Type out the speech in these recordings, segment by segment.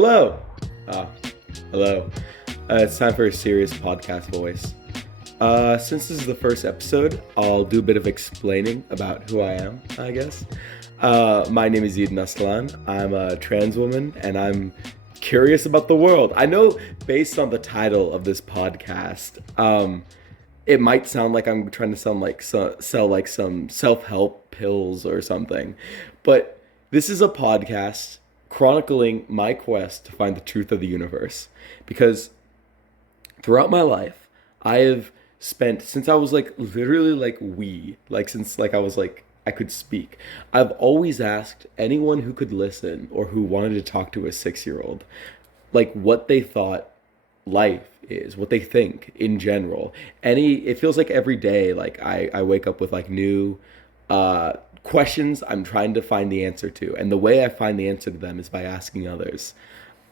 Hello. Ah, hello. It's time for a serious podcast voice. Since this is the first episode, I'll do a bit of explaining about who I am, I guess. My name is Eden Aslan. I'm a trans woman, and I'm curious about the world. I know, based on the title of this podcast, it might sound like I'm trying to sound like sell like some self-help pills or something, but this is a podcast chronicling my quest to find the truth of the universe. Because throughout my life, I have spent, since I was like literally since like I was like I could speak, I've always asked anyone who could listen or who wanted to talk to a 6-year-old, like what they thought life is, what they think in general. It feels like every day, like I wake up with like new questions I'm trying to find the answer to. And the way I find the answer to them is by asking others.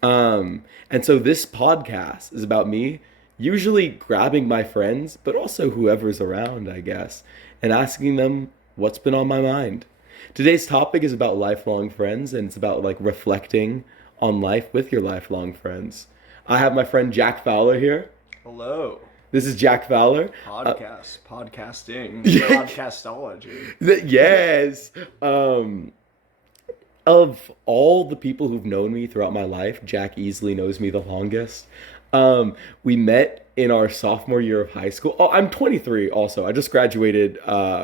And so this podcast is about me usually grabbing my friends, but also whoever's around, I guess, and asking them what's been on my mind. Today's topic is about lifelong friends, and it's about like reflecting on life with your lifelong friends. I have my friend Jack Fowler here. Hello. This is Jack Fowler. Podcasting, podcastology. Yes. Of all the people who've known me throughout my life, Jack easily knows me the longest. We met in our sophomore year of high school. Oh, I'm 23 also. I just graduated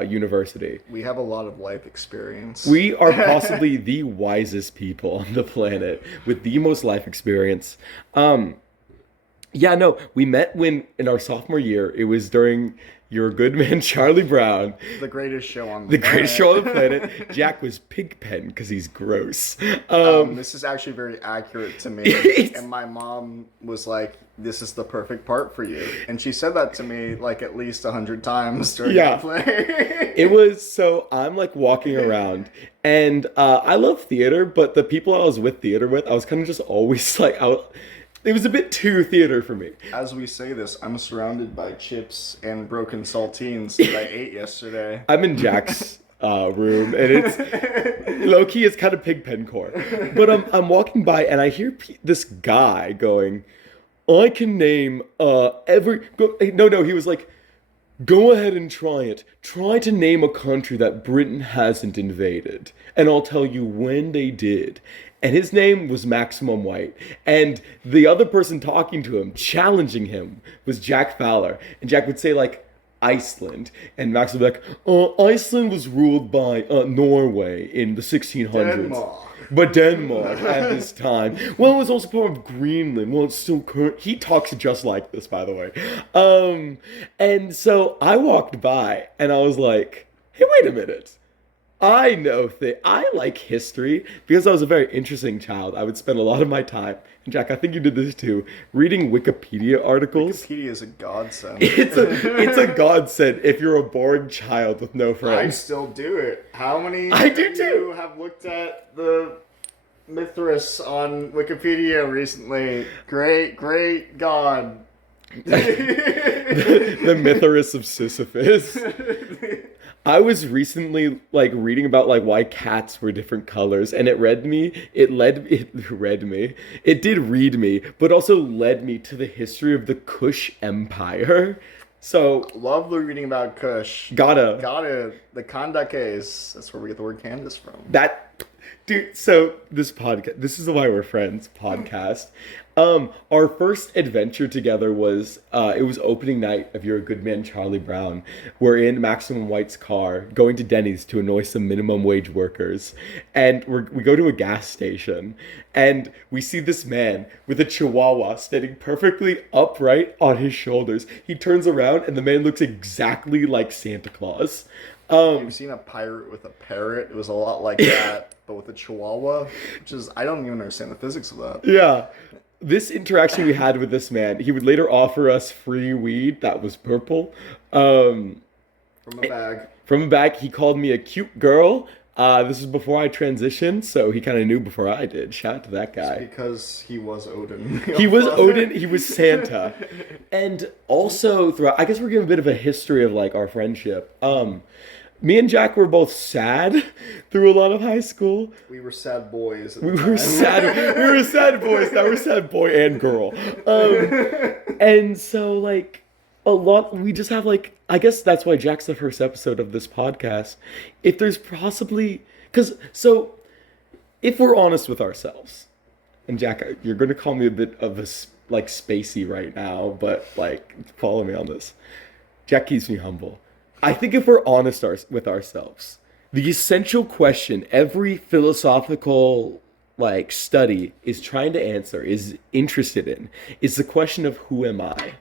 university. We have a lot of life experience. We are possibly the wisest people on the planet with the most life experience. We met when in our sophomore year. It was during Your Good Man Charlie Brown. The greatest show on the planet. Greatest show on the planet. Jack was Pigpen because he's gross. This is actually very accurate to me. And my mom was like, "This is the perfect part for you." And she said that to me like at least 100 times during the play. It was, so I'm like walking around, and I love theater, but the people I was with theater with, I was kind of just always like it was a bit too theater for me. As we say this, I'm surrounded by chips and broken saltines that I ate yesterday. I'm in Jack's room, and it's low-key, it's kind of Pigpen core. But I'm walking by, and I hear this guy going, "I can name he was like, go ahead and try it. Try to name a country that Britain hasn't invaded, and I'll tell you when they did." And his name was Maximum White. And the other person talking to him, challenging him, was Jack Fowler. And Jack would say, like, Iceland. And Max would be like, Iceland was ruled by Norway in the 1600s. Denmark. But Denmark at this time. Well, it was also part of Greenland. Well, it's still current. He talks just like this, by the way. And so I walked by, and I was like, hey, wait a minute. I know I like history because I was a very interesting child. I would spend a lot of my time, and Jack, I think you did this too, reading Wikipedia articles. Wikipedia is a godsend. It's a godsend if you're a boring child with no friends. I still do it. How many of you too. have looked at the Mithras on Wikipedia recently? Great God. the Mithras of Sisyphus. I was recently like reading about like why cats were different colors, and it did read me, but also led me to the history of the Kush Empire. So lovely reading about Kush. Gotta the Kandakes. That's where we get the word Candace from. Dude, so this is the Why We're Friends podcast. Our first adventure together was, it was opening night of Your Good Man Charlie Brown. We're in Maximum White's car, going to Denny's to annoy some minimum wage workers. And we go to a gas station, and we see this man with a chihuahua standing perfectly upright on his shoulders. He turns around, and the man looks exactly like Santa Claus. You've seen a pirate with a parrot? It was a lot like that, but with a chihuahua, which is, I don't even understand the physics of that. Yeah. This interaction we had with this man, he would later offer us free weed that was purple. From a bag. From a bag. He called me a cute girl. This was before I transitioned, so he kind of knew before I did. Shout out to that guy. It's because he was Odin. He was Odin. He was Santa. And also, I guess we're giving a bit of a history of like our friendship. me and Jack were both sad through a lot of high school. We were sad boys. We were sad. We were sad boys. Now we're sad boy and girl. And so like a lot. We just have like. I guess that's why Jack's the first episode of this podcast. If there's possibly if we're honest with ourselves, and Jack, you're going to call me a bit of a like spacey right now, but like follow me on this. Jack keeps me humble. I think if we're honest with ourselves, the essential question every philosophical like study is trying to answer, is interested in, is the question of who am I?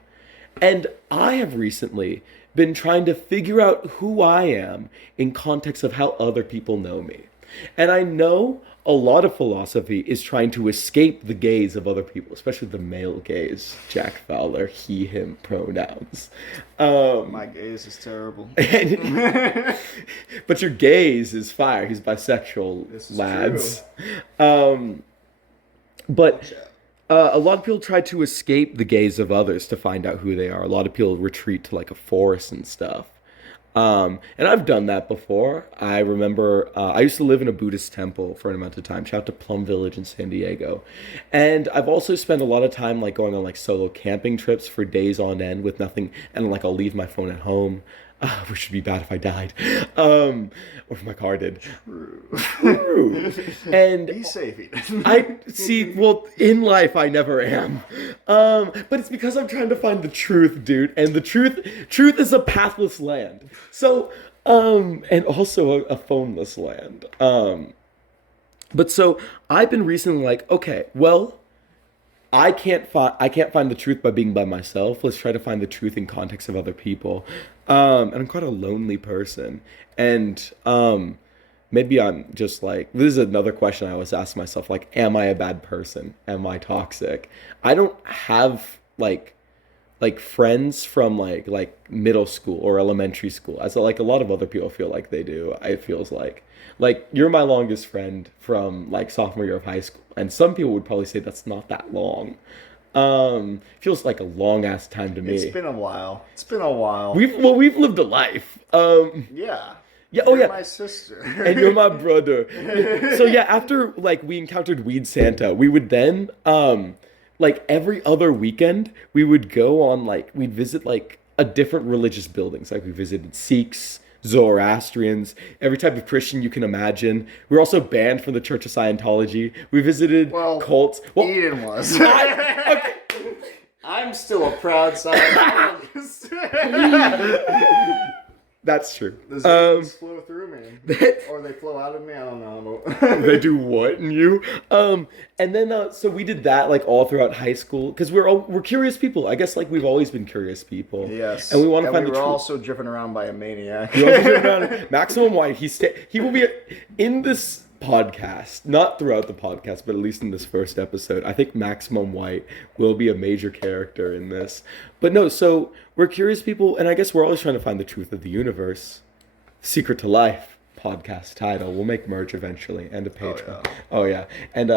And I have recently been trying to figure out who I am in context of how other people know me. And I know a lot of philosophy is trying to escape the gaze of other people, especially the male gaze. Jack Fowler, he, him pronouns. My gaze is terrible. But your gaze is fire. He's bisexual, This is lads. But a lot of people try to escape the gaze of others to find out who they are. A lot of people retreat to like a forest and stuff. And I've done that before. I remember I used to live in a Buddhist temple for an amount of time. Shout out to Plum Village in San Diego. And I've also spent a lot of time like going on like solo camping trips for days on end with nothing. And like I'll leave my phone at home, which would be bad if I died, or if my car did. True. And Be safe, Eden. I see. Well, in life, I never am. But it's because I'm trying to find the truth, dude. And the truth is a pathless land. So, and also a phoneless land. But so I've been recently like, okay, well, I can't find the truth by being by myself. Let's try to find the truth in context of other people. And I'm quite a lonely person. And maybe I'm just like, this is another question I always ask myself, like, am I a bad person? Am I toxic? I don't have like friends from like middle school or elementary school, as like a lot of other people feel like they do. It feels like you're my longest friend from like sophomore year of high school, and some people would probably say that's not that long. Feels like a long ass time to me. It's been a while. We've lived a life. Yeah. Yeah, You're my sister. And you're my brother. So yeah, after like we encountered Weed Santa, we would then like every other weekend we would go on like we'd visit like a different religious buildings. Like we visited Sikhs, Zoroastrians, every type of Christian you can imagine. We were also banned from the Church of Scientology. We visited cults. Well, Eden was. Okay. I'm still a proud Scientologist. That's true. Does it flow through me? Or they flow out of me? I don't know. They do what in you? And then so we did that like all throughout high school because we're curious people. I guess like we've always been curious people. Yes. And we want to find the truth. We were also driven around by a maniac. We also driven around Maximum White. He will be in this podcast, not throughout the podcast, but at least in this first episode. I think Maximum White will be a major character in this. But no, so we're curious people, and I guess we're always trying to find the truth of the universe. Secret to Life podcast title. We'll make merch eventually and a Patreon. Oh yeah. And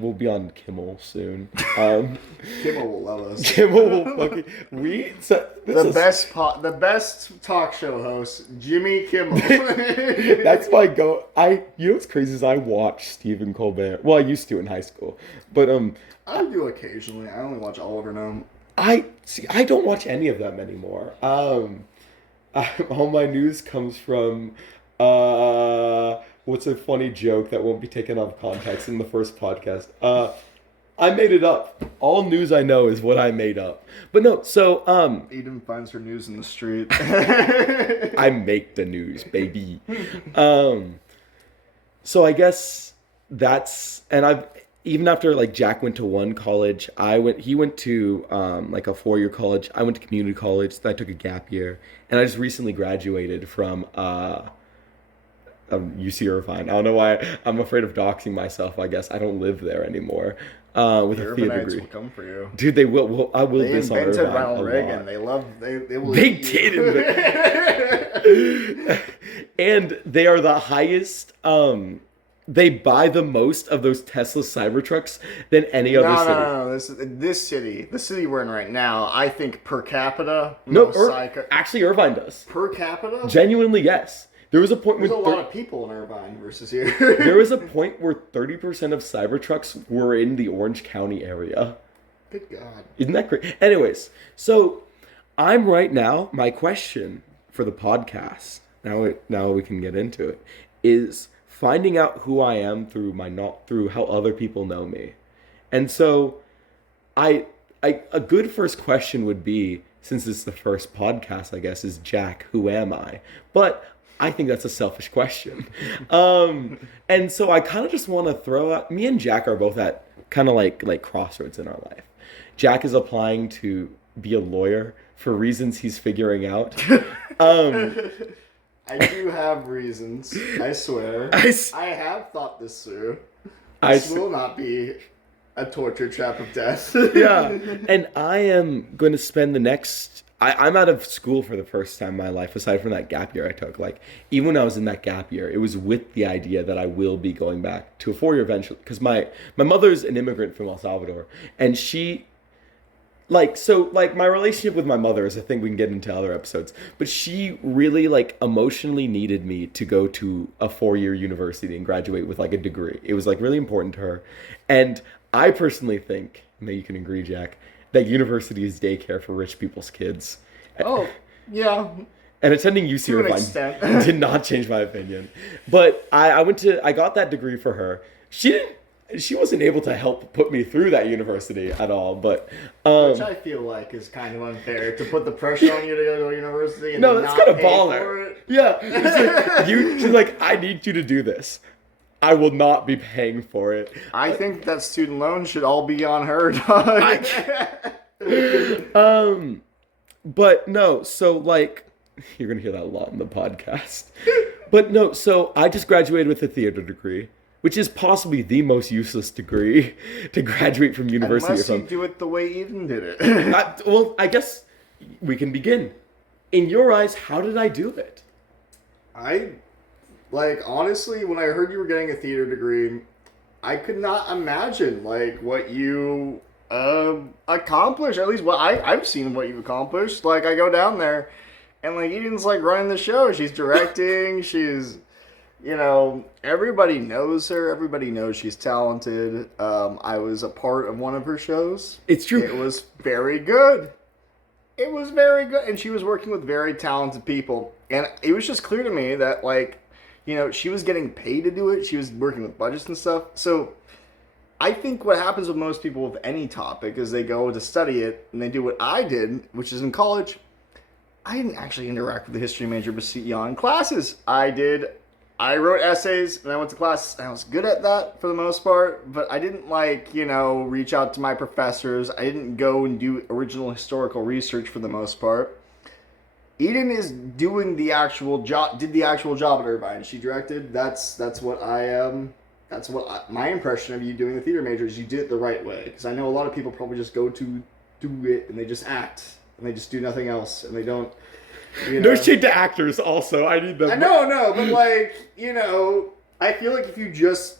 we'll be on Kimmel soon. Kimmel will love us. Kimmel will fucking the best talk show host, Jimmy Kimmel. That's my go. You know what's crazy is I watch Stephen Colbert. Well, I used to in high school, but I do occasionally. I only watch Oliver now. I don't watch any of them anymore. All my news comes from what's a funny joke that won't be taken out of context in the first podcast. I made it up. All news I know is what I made up. But no, so Eden finds her news in the street. I make the news, baby. So I guess that's, and I've even after like Jack went to one college, he went to like a 4-year college. I went to community college, so I took a gap year, and I just recently graduated from UC Irvine. I don't know why I'm afraid of doxing myself. I guess I don't live there anymore. With the a theater Irvinites degree, will come for you, dude. They will. I will. They diss on invented Irvine Ronald a Reagan. lot. They will. They did invent. And they are the highest. They buy the most of those Tesla Cybertrucks than any other city. No. This city, the city we're in right now, I think per capita. No, actually, Irvine does. Per capita? Genuinely, yes. There was a point There's a lot of people in Irvine versus here. There was a point where 30% of Cybertrucks were in the Orange County area. Good God. Isn't that great? Anyways, so I'm right now, my question for the podcast, now we can get into it, is finding out who I am through how other people know me. And so a good first question would be, since it's the first podcast, I guess, is Jack, who am I? But I think that's a selfish question. And so I kind of just want to throw out, me and Jack are both at kind of like crossroads in our life. Jack is applying to be a lawyer for reasons he's figuring out. I do have reasons, I swear. I have thought this through. This will not be a torture trap of death. Yeah, and I am going to spend the next... I'm out of school for the first time in my life, aside from that gap year I took. Like, even when I was in that gap year, it was with the idea that I will be going back to a 4-year eventually. Because my mother's an immigrant from El Salvador, and she... my relationship with my mother is a thing we can get into other episodes, but she really, emotionally needed me to go to a 4-year university and graduate with, a degree. It was, really important to her. And I personally think, maybe you can agree, Jack, that university is daycare for rich people's kids. Oh, yeah. And attending UC Irvine did not change my opinion. But I got that degree for her. She wasn't able to help put me through that university at all, but... Which I feel like is kind of unfair, to put the pressure on you to go to university and no, that's kind of baller. Yeah. She's like, I need you to do this. I will not be paying for it. I think that student loans should all be on her, dog. But no, so you're going to hear that a lot in the podcast. But no, so I just graduated with a theater degree, which is possibly the most useless degree to graduate from university. Unless you do it the way Eden did it. I guess we can begin. In your eyes, how did I do it? Honestly, when I heard you were getting a theater degree, I could not imagine, what you accomplished. At least what I've seen what you've accomplished. I go down there, and, Eden's, running the show. She's directing, she's... everybody knows her. Everybody knows she's talented. I was a part of one of her shows. It's true. It was very good. It was very good. And she was working with very talented people. And it was just clear to me that, she was getting paid to do it. She was working with budgets and stuff. So I think what happens with most people with any topic is they go to study it and they do what I did, which is in college. I didn't actually interact with the history major beyond classes. I wrote essays, and I went to class, and I was good at that for the most part, but I didn't, reach out to my professors. I didn't go and do original historical research for the most part. Eden is doing the actual job, did the actual job at Irvine. She directed. That's what my impression of you doing the theater major is. You did it the right way, because I know a lot of people probably just go to do it, and they just act, and they just do nothing else, and they don't... No shade to actors also. I need them. I know, but I feel like if you just...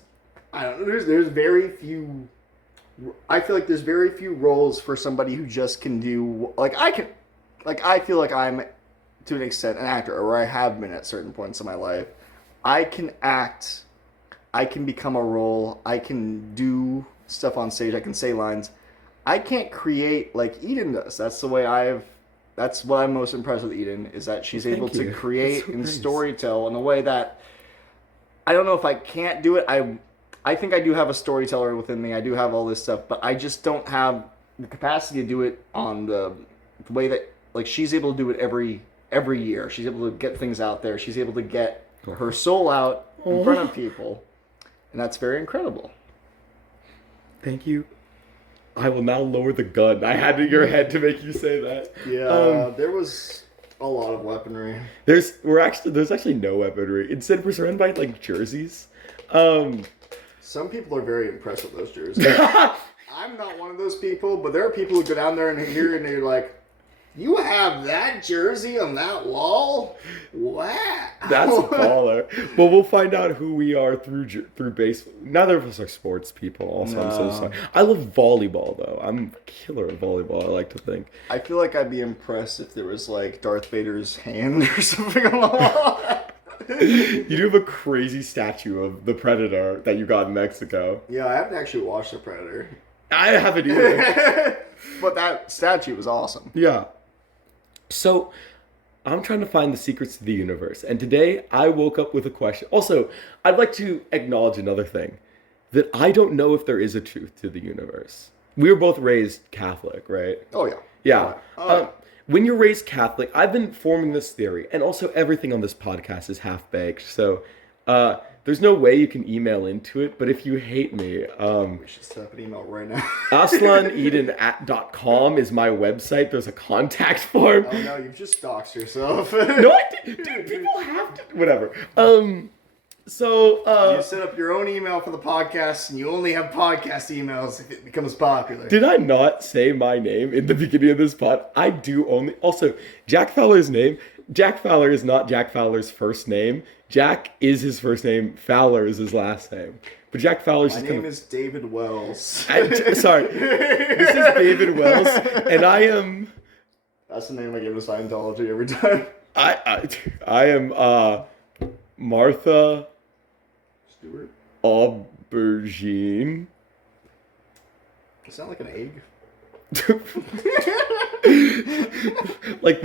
I don't know, there's very few... I feel like there's very few roles for somebody who just can do... I feel like I'm, to an extent, an actor, or I have been at certain points in my life. I can act. I can become a role. I can do stuff on stage. I can say lines. I can't create like Eden does. That's what I'm most impressed with Eden, is that she's able to create and storytell in a way that I don't know if I can't do it. I think I do have a storyteller within me. I do have all this stuff, but I just don't have the capacity to do it on the way that she's able to do it every year. She's able to get things out there. She's able to get her soul out in front of people, and that's very incredible. Thank you. I will now lower the gun I had in your head to make you say that. Yeah, there was a lot of weaponry. There's actually no weaponry. Instead, we're surrounded by jerseys. Some people are very impressed with those jerseys. I'm not one of those people, but there are people who go down there and hear and they're like, "You have that jersey on that wall? Wow." That's a baller. But we'll find out who we are through baseball. Neither of us are sports people. Also, no. I'm so sorry. I love volleyball though. I'm a killer at volleyball. I like to think. I feel like I'd be impressed if there was Darth Vader's hand or something on the wall. You do have a crazy statue of the Predator that you got in Mexico. Yeah, I haven't actually watched The Predator. I haven't either. But that statue was awesome. Yeah. So, I'm trying to find the secrets to the universe. And today, I woke up with a question. Also, I'd like to acknowledge another thing. That I don't know if there is a truth to the universe. We were both raised Catholic, right? Oh, yeah. Yeah. When you're raised Catholic, I've been forming this theory, and also everything on this podcast is half-baked, so there's no way you can email into it, but if you hate me... we should set up an email right now. aslaneden.com is my website. There's a contact form. Oh, no, you've just doxed yourself. No, I did. Dude, people have to... Whatever. So, you set up your own email for the podcast, and you only have podcast emails if it becomes popular. Did I not say my name in the beginning of this pod? I do only... Also, Jack Fowler's name... Jack Fowler is not Jack Fowler's first name. Jack is his first name. Fowler is his last name. But Jack Fowler's... My name is David Wells. Sorry. This is David Wells, and I am... That's the name I give to Scientology every time. I am, Martha... Stewart? Aubergine. It's not like an egg. Like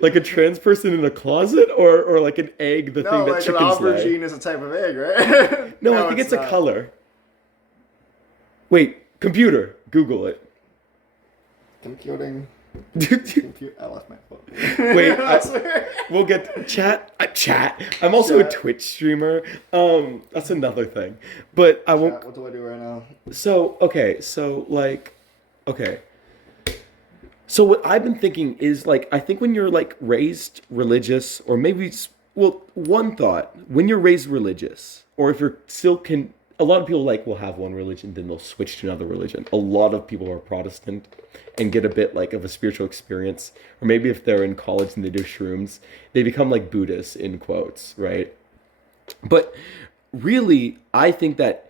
like a trans person in a closet, or like an egg, the thing that like chickens an aubergine lay? is a type of egg, right? No, I think it's a color. Wait, computer, Google it. Computing. I left my phone. Wait, we'll get chat. I'm also a Twitch streamer. That's another thing. But I won't. What do I do right now? So So what I've been thinking is, like, I think when you're like raised religious, or maybe one thought, when you're raised religious, or if you're still a lot of people will have one religion, then they'll switch to another religion. A lot of people are Protestant and get a bit like of a spiritual experience. Or maybe if they're in college and they do shrooms, they become like Buddhists, in quotes, right? But really, I think that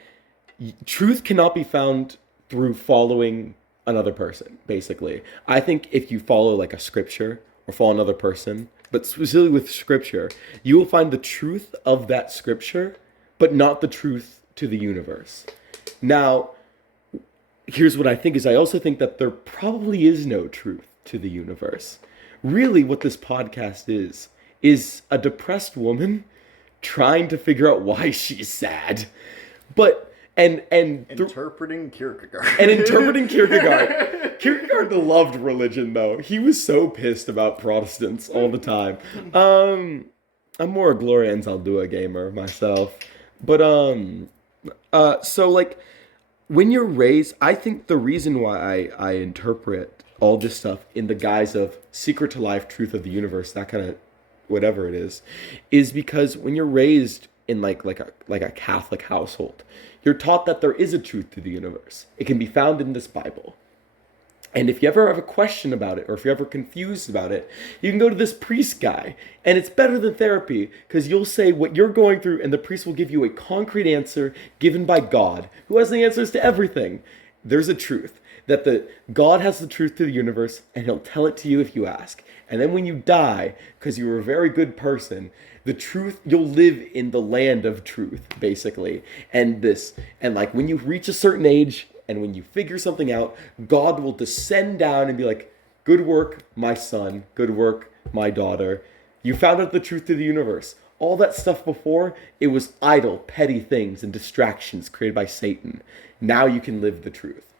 truth cannot be found through following another person, basically. I think if you follow like a scripture or follow another person, but specifically with scripture, you will find the truth of that scripture, but not the truth to the universe. Now, here's what I think is I also think that there probably is no truth to the universe. Really, what this podcast is a depressed woman trying to figure out why she's sad. But interpreting Kierkegaard. And interpreting Kierkegaard. Kierkegaard loved religion, though. He was so pissed about Protestants all the time. I'm more a Gloria Anzaldúa gamer myself. But so like when you're raised, I think the reason why I interpret all this stuff in the guise of secret to life, truth of the universe, that kind of whatever it is because when you're raised in like a Catholic household, you're taught that there is a truth to the universe. It can be found in this Bible. And if you ever have a question about it, or if you're ever confused about it, you can go to this priest guy. And it's better than therapy, because you'll say what you're going through, and the priest will give you a concrete answer given by God, who has the answers to everything. There's a truth, that God has the truth to the universe, and he'll tell it to you if you ask. And then when you die, because you were a very good person, the truth, you'll live in the land of truth, basically. And like when you reach a certain age, and when you figure something out, God will descend down and be like, good work, my son. Good work, my daughter. You found out the truth to the universe. All that stuff before, it was idle, petty things and distractions created by Satan. Now you can live the truth.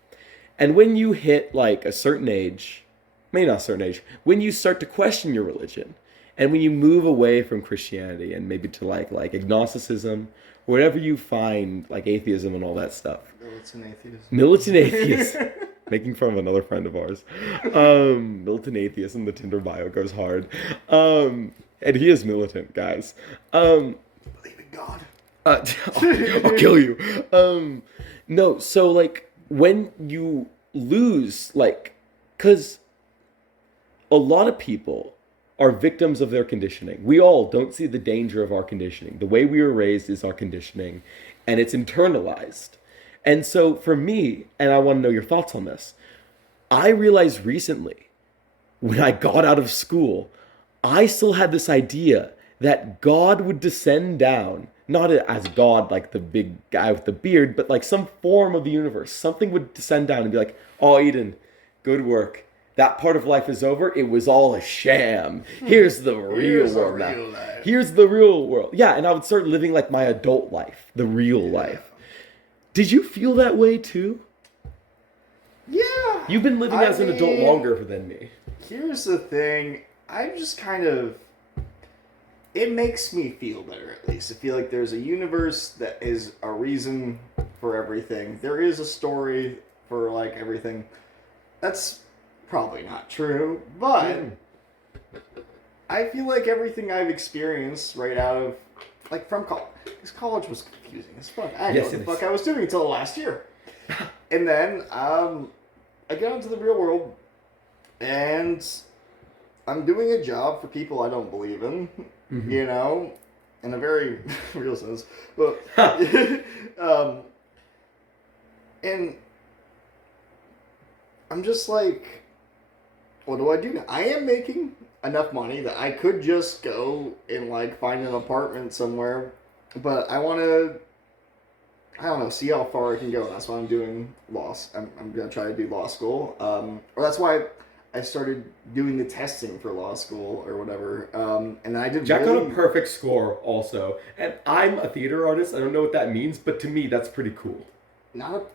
And when you hit like a certain age, maybe not a certain age, when you start to question your religion, and when you move away from Christianity and maybe to like agnosticism, whatever you find, like atheism and all that stuff. Militant atheism. Making fun of another friend of ours. Militant atheism, the Tinder bio goes hard. And he is militant, guys. Believe in God. I'll kill you. No, so like when you lose, like, because a lot of people are victims of their conditioning. We all don't see the danger of our conditioning. The way we were raised is our conditioning, and it's internalized. And so for me, and I want to know your thoughts on this, I realized recently when I got out of school, I still had this idea that God would descend down, not as God, like the big guy with the beard, but like some form of the universe. Something would descend down and be like, "Oh, Eden, good work. That part of life is over. It was all a sham. Here's the real Here's the world now. real life." Here's the real world." Yeah, and I would start living like my adult life, the real life. Did you feel that way too? Yeah. You've been living as an adult longer than me. Here's the thing. I just kind of... It makes me feel better, at least. I feel like there's a universe that is a reason for everything. There is a story for, like, everything. That's probably not true, but I feel like everything I've experienced right out of, like, from college. Because college was confusing as fuck. I didn't know what the fuck I was doing until last year. And then, I get into the real world, and I'm doing a job for people I don't believe in, you know, in a very real sense. But, and I'm just like, what do I do now? I am making enough money that I could just go and, like, find an apartment somewhere, but I want to, I don't know, see how far I can go. That's why I'm doing law. I'm going to try to do law school. Or that's why I started doing the testing for law school or whatever. And then I did Jack got a perfect score also. And I'm a theater artist. I don't know what that means, but to me, that's pretty cool.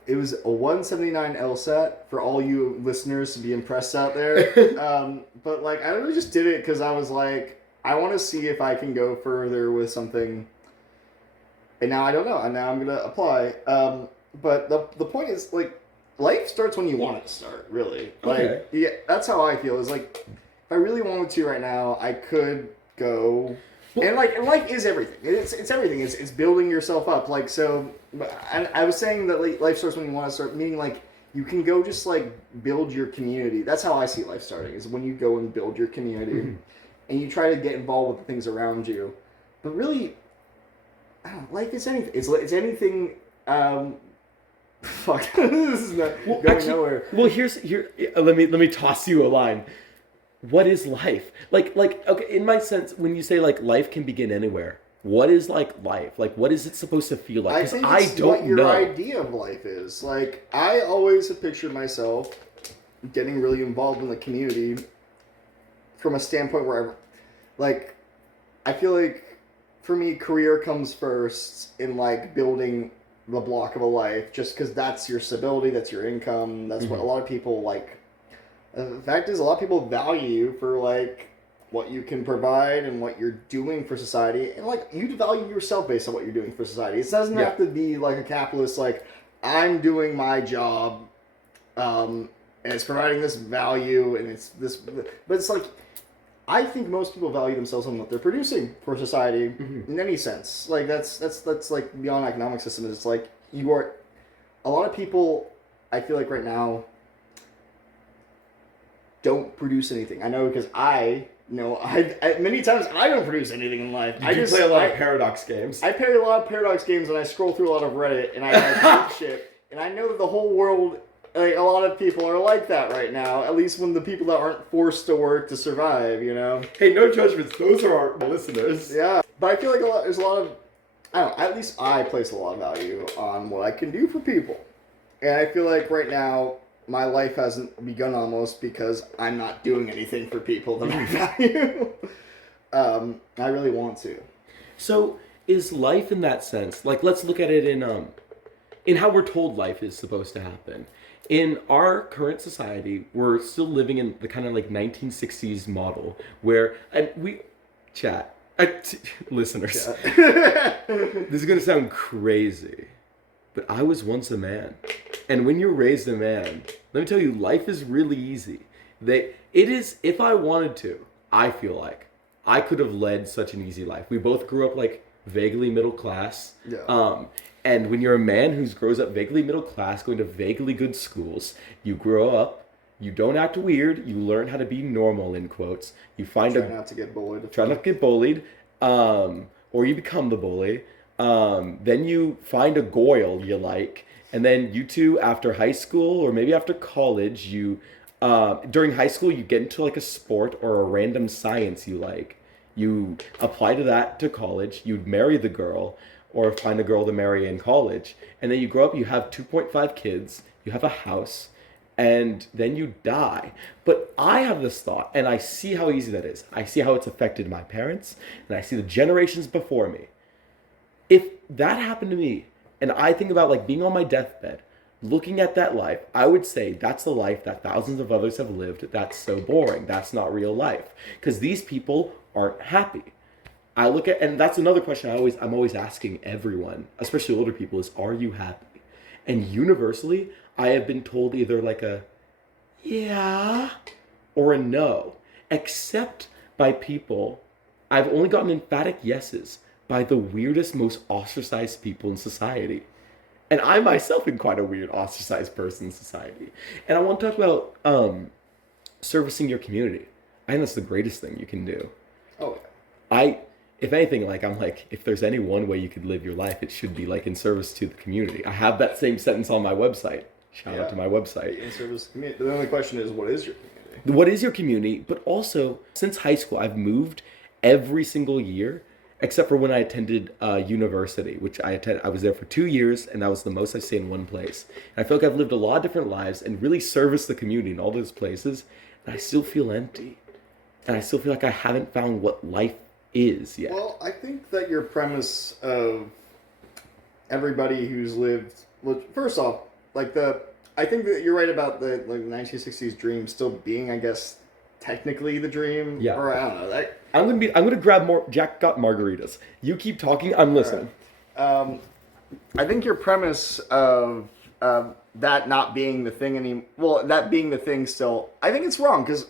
It was a 179 LSAT for all you listeners to be impressed out there. But, like, I really just did it because I was like, I want to see if I can go further with something. And now I don't know. And now I'm going to apply. But the point is, like, life starts when you want it to start, really. Like, Okay. yeah, that's how I feel. Is like, if I really wanted to right now, I could go. And life is everything. It's everything. It's building yourself up. Like, so, I was saying that, like, life starts when you want to start, meaning, like, you can go just, like, build your community. That's how I see life starting, is when you go and build your community. And you try to get involved with the things around you. But really, I don't know, life is anything. It's anything. Fuck. This is not going nowhere. Well, let me toss you a line. What is life? Like okay, in my sense, when you say, like, life can begin anywhere, what is, like, life? Like, what is it supposed to feel like? Because I don't what your know. idea of life is. Like, I always have pictured myself getting really involved in the community from a standpoint where, like, I feel like, for me, career comes first in, like, building the block of a life, just because that's your stability, that's your income, that's what a lot of people, like. The fact is, a lot of people value you for, like, what you can provide and what you're doing for society, and, like, you value yourself based on what you're doing for society. It doesn't have to be like a capitalist, like, I'm doing my job, and it's providing this value, and it's this, but it's like, I think most people value themselves on what they're producing for society in any sense. Like, that's like beyond economic systems. It's like, you are, a lot of people, I feel like right now, don't produce anything. I know because I many times I don't produce anything in life. I just play a lot of Paradox games. I play a lot of Paradox games, and I scroll through a lot of Reddit, and I read shit, and I know that the whole world, like, a lot of people are like that right now. At least when the people that aren't forced to work to survive, you know. Hey, no judgments. Those are our listeners. Yeah, but I feel like there's a lot of, I don't know. At least I place a lot of value on what I can do for people, and I feel like right now, my life hasn't begun almost because I'm not doing anything for people that I value. I really want to. So, is life in that sense, like, let's look at it in how we're told life is supposed to happen. In our current society, we're still living in the kind of, like, 1960s model where, and we, listeners, this is going to sound crazy, but I was once a man. And when you're raised a man, let me tell you, life is really easy. It is, if I wanted to, I feel like I could have led such an easy life. We both grew up, like, vaguely middle class. Yeah. And when you're a man who grows up vaguely middle class, going to vaguely good schools, you grow up, you don't act weird, you learn how to be normal, in quotes. You find Try not to get bullied. Try not to get bullied, or you become the bully. Then you find a goyle you like. And then you two, after high school or maybe after college, during high school, you get into, like, a sport or a random science you like. You apply to college, you'd marry the girl, or find a girl to marry in college, and then you grow up, you have 2.5 kids, you have a house, and then you die. But I have this thought, and I see how easy that is. I see how it's affected my parents, and I see the generations before me. If that happened to me, and I think about like being on my deathbed, looking at that life, I would say that's the life that thousands of others have lived. That's so boring. That's not real life. Because these people aren't happy. I look at, and that's another question I'm always asking everyone, especially older people, is, are you happy? And universally, I have been told either like a yeah or a no, except by people, I've only gotten emphatic yeses by the weirdest, most ostracized people in society. And I myself am quite a weird, ostracized person in society. And I want to talk about servicing your community. I think that's the greatest thing you can do. Oh, yeah. If anything, like, I'm like, if there's any one way you could live your life, it should be like in service to the community. I have that same sentence on my website. Shout out to my website. In service to the community. The only question is, what is your community? What is your community? But also, since high school, I've moved every single year, except for when I attended university, which I was there for 2 years, and that was the most I've stayed in one place. And I feel like I've lived a lot of different lives and really serviced the community in all those places, and I still feel empty. And I still feel like I haven't found what life is yet. Well, I think that your premise of everybody who's lived, first off, I think that you're right about the 1960s dream still being, I guess, technically the dream. Yeah. Or I don't know. I'm gonna grab more Jack got margaritas. You keep talking, I'm listening. Right. I think your premise of that not being the thing that being the thing still, I think it's wrong, because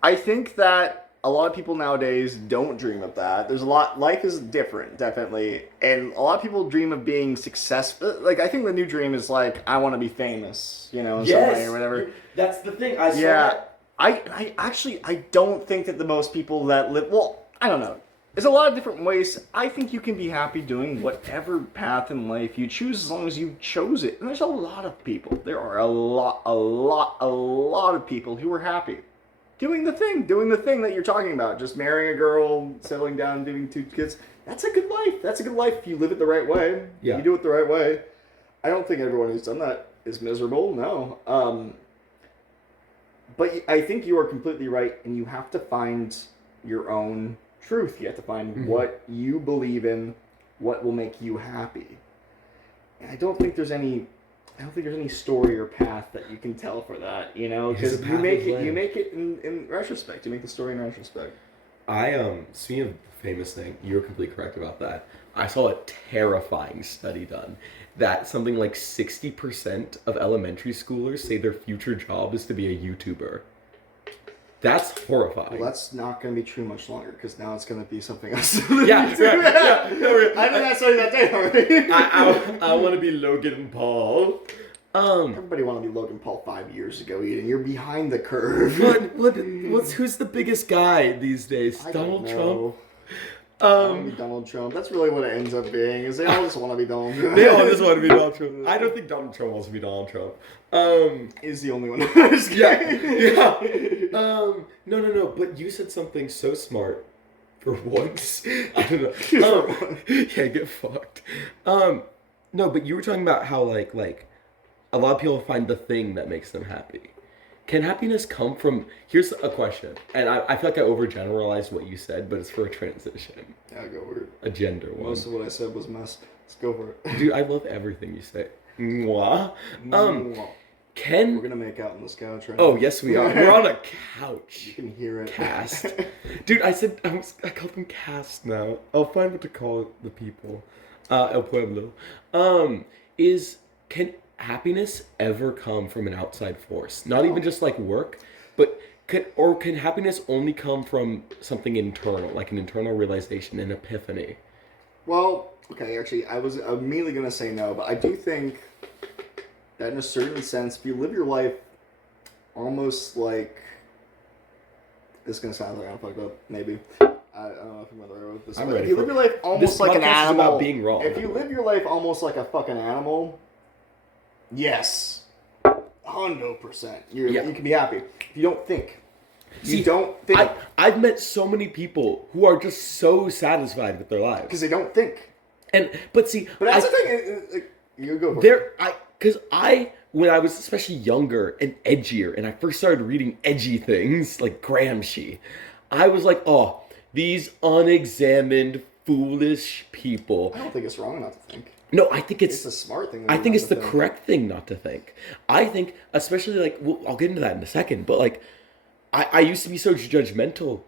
I think that a lot of people nowadays don't dream of that. Life is different, definitely. And a lot of people dream of being successful. Like, I think the new dream is like, I want to be famous, in some way or whatever. That's the thing. I saw that. I don't think that the most people that live, I don't know. There's a lot of different ways. I think you can be happy doing whatever path in life you choose, as long as you chose it. And there's a lot of people. There are a lot of people who are happy doing the thing that you're talking about. Just marrying a girl, settling down, doing 2 kids. That's a good life. That's a good life if you live it the right way. Yeah. You do it the right way. I don't think everyone who's done that is miserable. No. But I think you are completely right, and you have to find your own truth. You have to find what you believe in, what will make you happy. And I don't think there's any story or path that you can tell for that, because you make it in retrospect. You make the story in retrospect. Speaking of famous thing, you're completely correct about that. I saw a terrifying study done that something like 60% of elementary schoolers say their future job is to be a YouTuber. That's horrifying. Well, that's not going to be true much longer, because now it's going to be something else. Yeah. I think I saw you that day already. I want to be Logan Paul. Everybody wanted to be Logan Paul 5 years ago, Eden. You're behind the curve. Who's the biggest guy these days? Donald Trump? Donald Trump. That's really what it ends up being, is they all just want to be Donald Trump. They all just want to be Donald Trump. I don't think Donald Trump wants to be Donald Trump. Is the only one. Yeah. No. But you said something so smart for once. I don't know. Yeah, get fucked. No, but you were talking about how like a lot of people find the thing that makes them happy. Can happiness come from... Here's a question, and I feel like I overgeneralized what you said, but it's for a transition. Yeah, go for it. A gender one. Most of what I said was mess. Let's go for it. Dude, I love everything you say. Mwah. We're gonna make out on this couch right now. Oh, yes we are. We're on a couch. You can hear it. Cast. Dude, I called them cast now. I'll find what to call the people. El Pueblo. Can happiness ever come from an outside force? Not even just like work, but can happiness only come from something internal, like an internal realization, an epiphany? Well, okay, actually, I was immediately going to say no, but I do think that in a certain sense, if you live your life almost like... This is going to sound like I'm fucked up, maybe. I don't know if I'm going to wrote this. I'm ready. If you live your life almost like an animal... This podcast is about being wrong. If you live your life almost like a fucking animal... Yes. 100%. You can be happy. If you don't think. You don't think. I've met so many people who are just so satisfied with their lives Because they don't think. But see, But that's the thing. Like, you go for there. When I was especially younger and edgier, and I first started reading edgy things like Gramsci, I was like, oh, these unexamined, foolish people. I don't think it's wrong not to think. No, I think it's a smart thing. I think it's the correct thing not to think. I think, especially like, I'll get into that in a second, but like, I used to be so judgmental,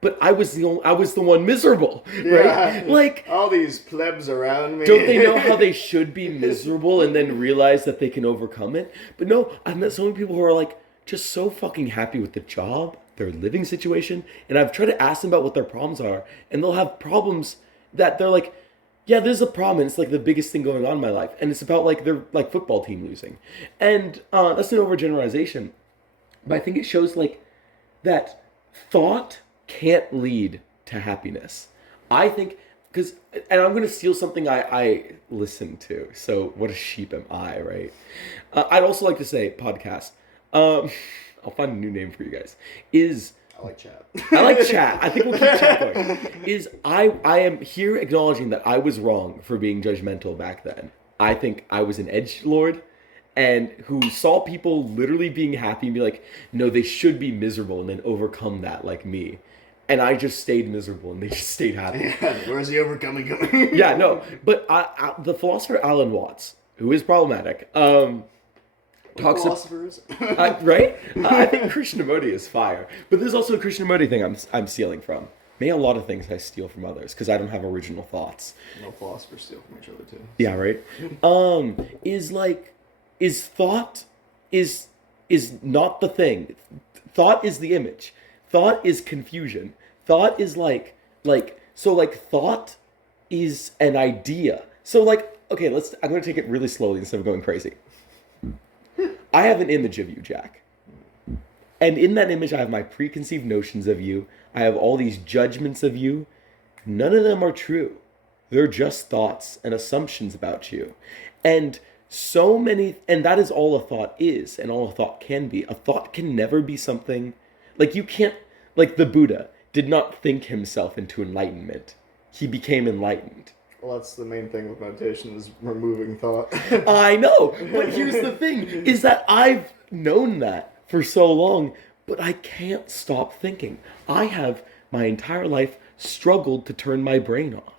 but I was the one miserable, right? Like all these plebs around me. Don't they know how they should be miserable and then realize that they can overcome it? But no, I've met so many people who are like just so fucking happy with the job, their living situation, and I've tried to ask them about what their problems are, and they'll have problems that they're like, yeah, there's a problem, and it's like the biggest thing going on in my life, and it's about like their like football team losing, and that's an overgeneralization, but I think it shows like that thought can't lead to happiness. I think, and I'm going to steal something I listen to, so what a sheep am I, right? I'd also like to say podcast. I'll find a new name for you guys. I like chat. I like chat. I think we'll keep chat going. I am here acknowledging that I was wrong for being judgmental back then. I think I was an edgelord and who saw people literally being happy and be like, no, they should be miserable, and then overcome that like me. And I just stayed miserable, and they just stayed happy. Yeah, where's the overcoming coming? Yeah, no. But the philosopher Alan Watts, who is problematic, talks philosophers. Right? I think Krishnamurti is fire. But there's also a Krishnamurti thing I'm stealing from. Maybe a lot of things I steal from others, because I don't have original thoughts. No philosophers steal from each other, too. Yeah, right? Is thought is not the thing. Thought is the image. Thought is confusion. Thought is thought is an idea. So like, okay, I'm going to take it really slowly instead of going crazy. I have an image of you, Jack. And in that image, I have my preconceived notions of you. I have all these judgments of you. None of them are true. They're just thoughts and assumptions about you. And that is all a thought is, and all a thought can be. A thought can never be something, like you can't, like the Buddha did not think himself into enlightenment. He became enlightened. Well, that's the main thing with meditation, is removing thought. I know, but here's the thing, is that I've known that for so long, but I can't stop thinking. I have my entire life struggled to turn my brain off.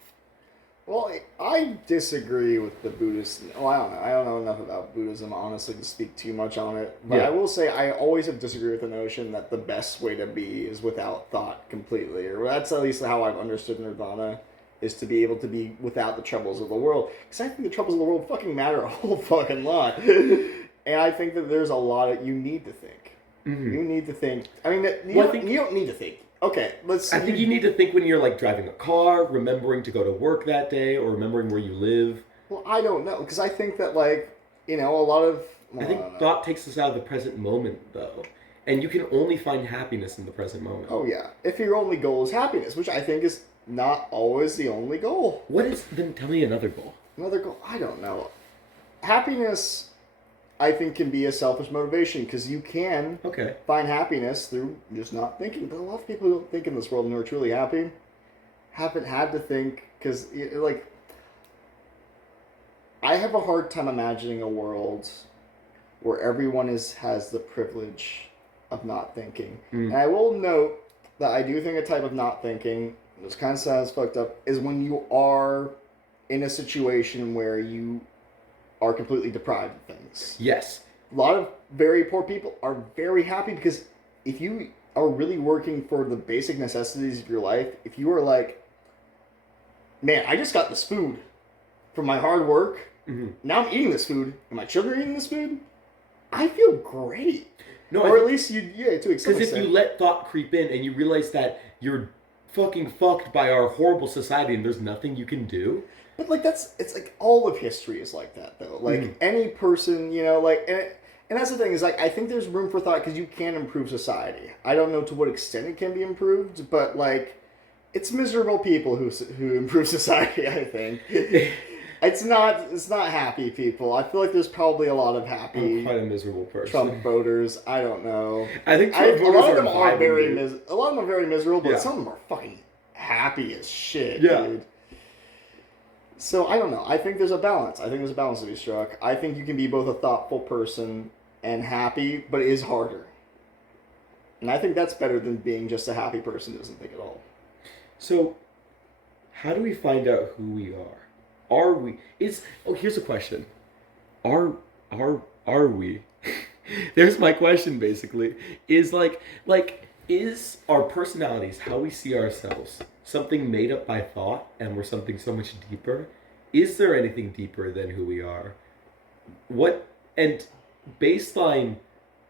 Well, I disagree with the Buddhist. Oh, I don't know. I don't know enough about Buddhism, honestly, to speak too much on it. But Yeah. I will say I always have disagreed with the notion that the best way to be is without thought completely. Or that's at least how I've understood nirvana, is to be able to be without the troubles of the world. Because I think the troubles of the world fucking matter a whole fucking lot. And I think that there's a lot of... You need to think. Mm-hmm. You need to think. I mean, you don't need to think. Okay, I think you need to think when you're like driving a car, remembering to go to work that day, or remembering where you live. Well, I don't know, because I think that, like, a lot of... I think thought takes us out of the present moment, though. And you can only find happiness in the present moment. Oh, yeah. If your only goal is happiness, which I think is not always the only goal. Then tell me another goal. Another goal? I don't know. Happiness, I think, can be a selfish motivation, because you can find happiness through just not thinking. But a lot of people who don't think in this world and who are truly happy haven't had to think, because, like, I have a hard time imagining a world where everyone has the privilege of not thinking. And I will note that I do think a type of not thinking, which kind of sounds fucked up, is when you are in a situation where you are completely deprived of things. Yes. A lot of very poor people are very happy, because if you are really working for the basic necessities of your life, if you are like, man, I just got this food from my hard work, now I'm eating this food, and my children are eating this food, I feel great. No, or at least to extent. Because if you let thought creep in and you realize that you're fucking fucked by our horrible society and there's nothing you can do. But like it's like all of history is like that though. Like any person, like and that's the thing is like I think there's room for thought because you can improve society. I don't know to what extent it can be improved, but like it's miserable people who improve society. I think. It's not happy people. I feel like there's probably a lot of I'm happy quite a miserable person. Trump voters. I don't know. I think A Trump lot of voters them are very vibing, a lot of them are very miserable, but Yeah. some of them are fucking happy as shit, Yeah. dude. So I don't know. I think there's a balance. I think there's a balance to be struck. I think you can be both a thoughtful person and happy, but it is harder. And I think that's better than being just a happy person who doesn't think at all. So, how do we find out who we are? Are we? Here's a question. Are we? There's my question basically. Is is our personalities, how we see ourselves, something made up by thought and we're something so much deeper? Is there anything deeper than who we are? What and baseline,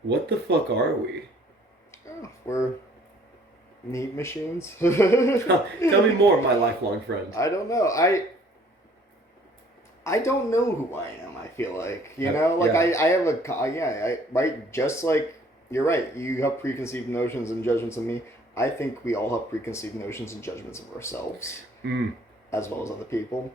what the fuck are we? Oh, we're meat machines. Tell me more, my lifelong friend. I don't know. I don't know who I am. I feel like like Yeah. I have right. Just like you're right. You have preconceived notions and judgments of me. I think we all have preconceived notions and judgments of ourselves, as well as other people.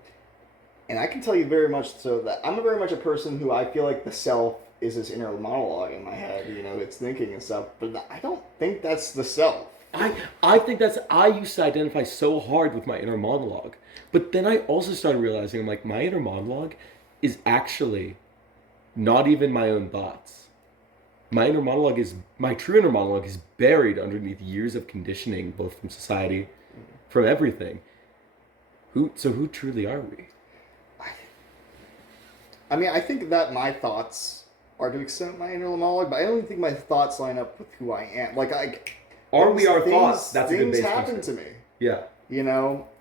And I can tell you very much so that I'm very much a person who I feel like the self is this inner monologue in my head. It's thinking and stuff. But I don't think that's the self. I think I used to identify so hard with my inner monologue. But then I also started realizing I'm like, my inner monologue is actually not even my own thoughts. My true inner monologue is buried underneath years of conditioning, both from society, from everything. Who truly are we? I mean, I think that my thoughts are to an extent my inner monologue, but I don't think my thoughts line up with who I am. Are we our thoughts? That's a good things base happen question. to me. Yeah.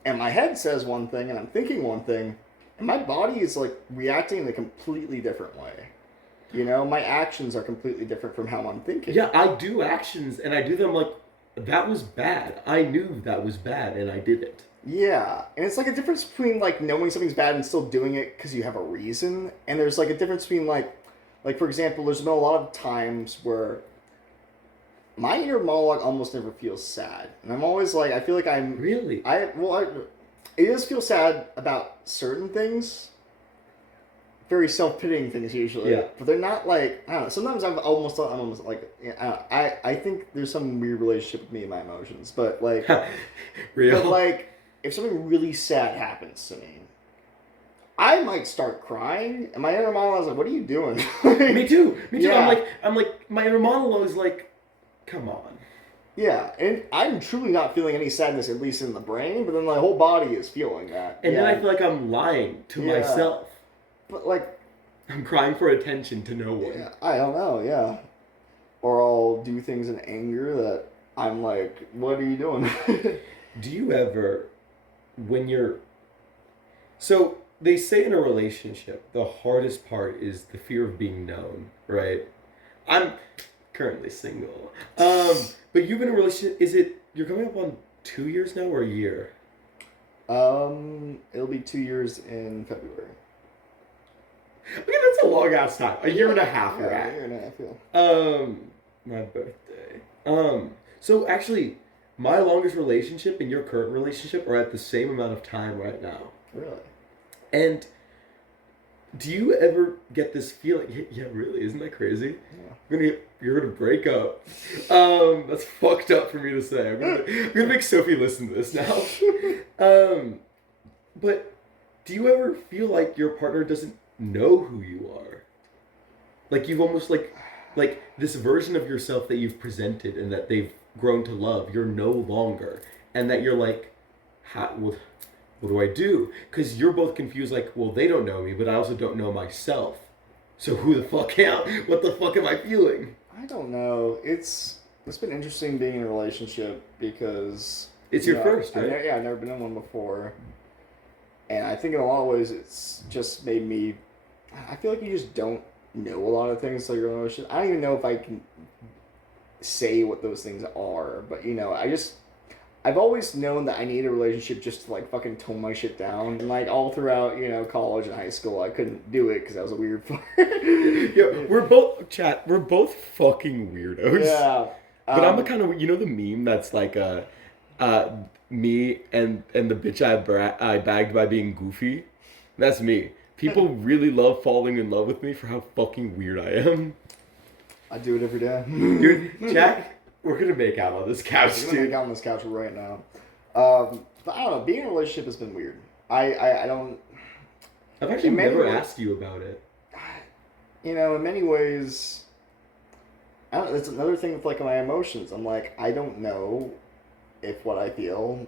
And my head says one thing, and I'm thinking one thing, and my body is reacting in a completely different way. My actions are completely different from how I'm thinking. Yeah, I do actions, and I do them like, that was bad. I knew that was bad, and I did it. Yeah, and it's like a difference between knowing something's bad and still doing it because you have a reason, and there's a difference between for example, there's been a lot of times where my inner monologue almost never feels sad, and I'm always I feel like I'm Really? it does feel sad about certain things, very self-pitying things usually, Yeah. but they're not I don't know. Sometimes I'm almost I think there's some weird relationship with me and my emotions, but Real. but if something really sad happens to me, I might start crying, and my inner monologue is like, "What are you doing?" Me too. Yeah. I'm like, my inner monologue is like, come on. Yeah, and I'm truly not feeling any sadness, at least in the brain, but then my whole body is feeling that. And yeah. then I feel like I'm lying to Yeah. myself. But I'm crying for attention to no one. yeah, I don't know, yeah. Or I'll do things in anger that I'm like, "What are you doing?" Do you ever, when you're... So, they say in a relationship, the hardest part is the fear of being known, right? I'm currently single. But you've been in a relationship, you're coming up on 2 years now or a year? It'll be 2 years in February. Okay, that's a long ass time. A year and a half we're Yeah, at. a year and a half, yeah. My birthday. So actually, my longest relationship and your current relationship are at the same amount of time right now. Really? And do you ever get this feeling? Yeah, really, isn't that crazy? Yeah. You're gonna break up. That's fucked up for me to say. I'm gonna make Sophie listen to this now. But do you ever feel like your partner doesn't know who you are? Like you've almost like this version of yourself that you've presented and that they've grown to love, you're no longer, and that you're like, what do I do? Because you're both confused. Like, well, they don't know me, but I also don't know myself. So who the fuck am? What the fuck am I feeling? I don't know. It's been interesting being in a relationship because It's your first, right? I've never been in one before, and I think in a lot of ways it's just made me. I feel like you just don't know a lot of things. So your relationship. I don't even know if I can say what those things are, but I've always known that I need a relationship just to fucking tone my shit down. And all throughout, college and high school, I couldn't do it because I was a weird fuck. Yeah, we're both fucking weirdos. Yeah. But I'm a kind of, the meme that's like me and the bitch I bagged by being goofy. That's me. People really love falling in love with me for how fucking weird I am. I do it every day. Dude, Jack, we're gonna make out on this couch, We're gonna dude. make out on this couch right now. But I don't know. Being in a relationship has been weird. I don't. I've actually in many never ways- asked you about it. You know, in many ways, I don't. That's another thing with like my emotions. I'm like, I don't know if what I feel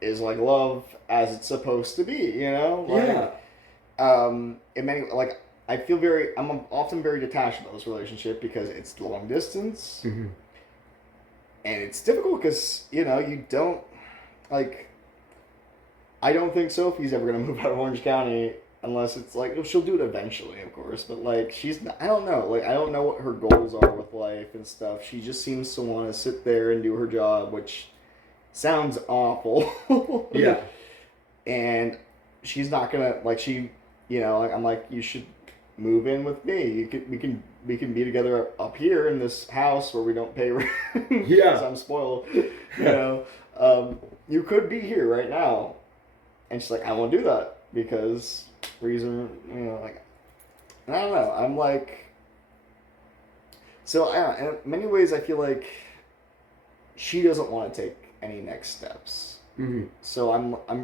is like love as it's supposed to be. You know, like, Yeah. in many like I'm often very detached about this relationship because it's long distance. Mm-hmm. And it's difficult because, you know, you don't, like, I don't think Sophie's ever going to move out of Orange County unless it's, like, she'll do it eventually, of course, but, like, she's not, I don't know. Like, I don't know what her goals are with life and stuff. She just seems to want to sit there and do her job, which sounds awful. Yeah. And she's not going to, like, you know, like, I'm like, you should move in with me. We can be together up here in this house where we don't pay rent. Yeah. Because I'm spoiled. You know, you could be here right now. And she's like, I won't do that because reason, you know, like, I don't know. I'm like, so in many ways, I feel like she doesn't want to take any next steps. Mm-hmm. So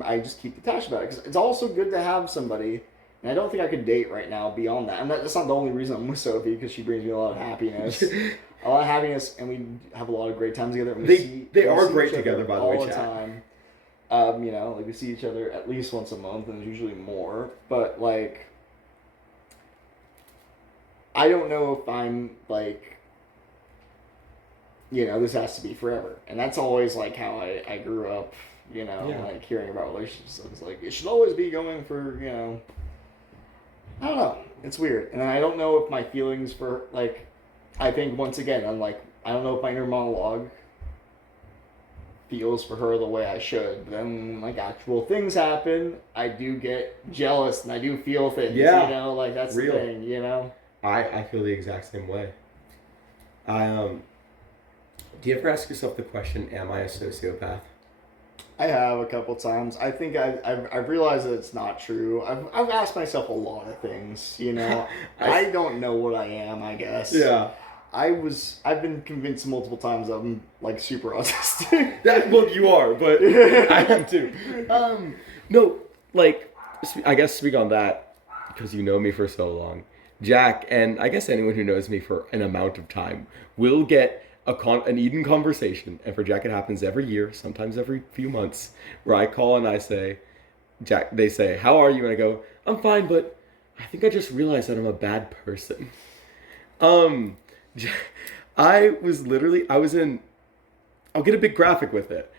I just keep detached about it because it's also good to have somebody. And I don't think I could date right now beyond that. And that's not the only reason I'm with Sophie, because she brings me a lot of happiness. And we have a lot of great time together. And They are great together, by the way, all the Chad. time. You know, like we see each other at least once a month, and usually more. But like, I don't know if I'm like, you know, this has to be forever. And that's always like how I grew up. You know, Yeah. like hearing about relationships. It's like it should always be going for, you know. I don't know. It's weird. And I don't know if my feelings for, like, I think once again, I'm like, I don't know if my inner monologue feels for her the way I should. But then when, like, actual things happen, I do get jealous and I do feel things. Yeah. You know, like, that's Real. the thing, you know? I feel the exact same way. Do you ever ask yourself the question, am I a sociopath? I have a couple times. I think I've realized that it's not true. I've asked myself a lot of things, you know. I don't know what I am, I guess. Yeah. I've been convinced multiple times I'm like super autistic. Look, you are, but I am too. No, like, I guess speak on that because you know me for so long. Jack, and I guess anyone who knows me for an amount of time, will get an Eden conversation, and for Jack it happens every year, sometimes every few months, where I call and I say, Jack, they say, how are you? And I go, I'm fine, but I think I just realized that I'm a bad person. I was in, I'll get a big graphic with it.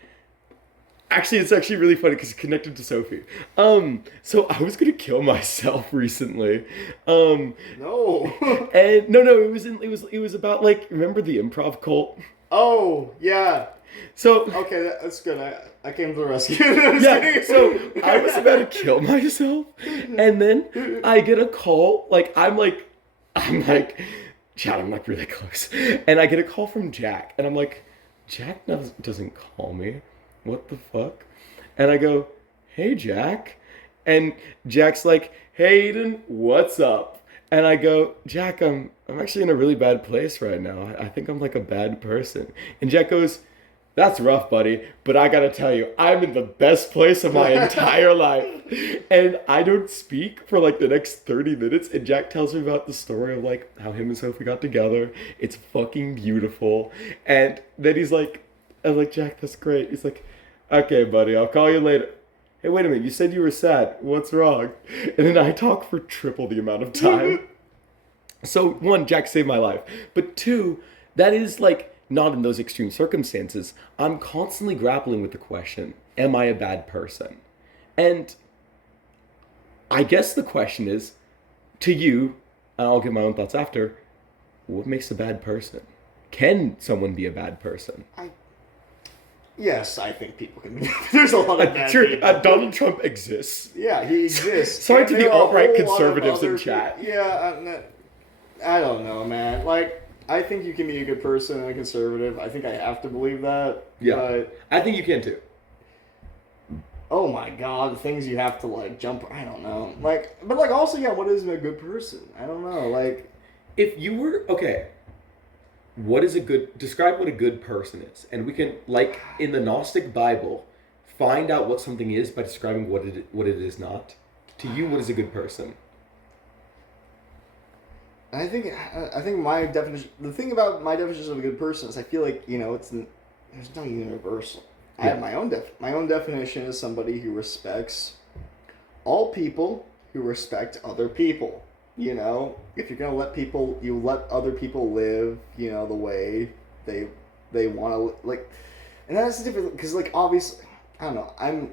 Actually, it's actually really funny because it's connected to Sophie. So I was gonna kill myself recently. No. And no, it was about, like, remember the improv cult? Oh, yeah. So Okay, that's good. I came to the rescue. yeah, so I was about to kill myself, and then I get a call. I'm like, Chad, I'm like really close, and I get a call from Jack, and I'm like, Jack doesn't call me. What the fuck? And I go, hey, Jack. And Jack's like, hey, Aiden, what's up? And I go, Jack, I'm actually in a really bad place right now. I think I'm like a bad person. And Jack goes, that's rough, buddy, but I gotta tell you, I'm in the best place of my entire life. And I don't speak for like the next 30 minutes, and Jack tells me about the story of like how him and Sophie got together. It's fucking beautiful. And then he's like, I was like, Jack, that's great. He's like, okay, buddy, I'll call you later. Hey, wait a minute, you said you were sad. What's wrong? And then I talk for triple the amount of time. So, one, Jack saved my life. But two, that is like not in those extreme circumstances. I'm constantly grappling with the question, am I a bad person? And I guess the question is, to you, and I'll give my own thoughts after, what makes a bad person? Can someone be a bad person? Yes, I think people can. There's a lot of bad people. Donald Trump exists. Yeah, he exists. Sorry And to there the are a alt-right whole lot of conservatives in other chat. Yeah, I don't know, man. Like, I think you can be a good person and a conservative. I think I have to believe that. Yeah, But I think you can too. oh my god, the things you have to like jump. I don't know. Like, but like also, yeah, what is a good person? I don't know. Like, If you were okay, what is a good describe what a good person is, and we can like in the Gnostic Bible find out what something is by describing what it is not. To you, what is a good person? I think my definition. The thing about my definition of a good person is I feel like there's no universal. I have my own definition is somebody who respects all people, who respect other people. You know, if you're gonna you let other people live. You know, the way they want to like, and that's different because like obviously I don't know.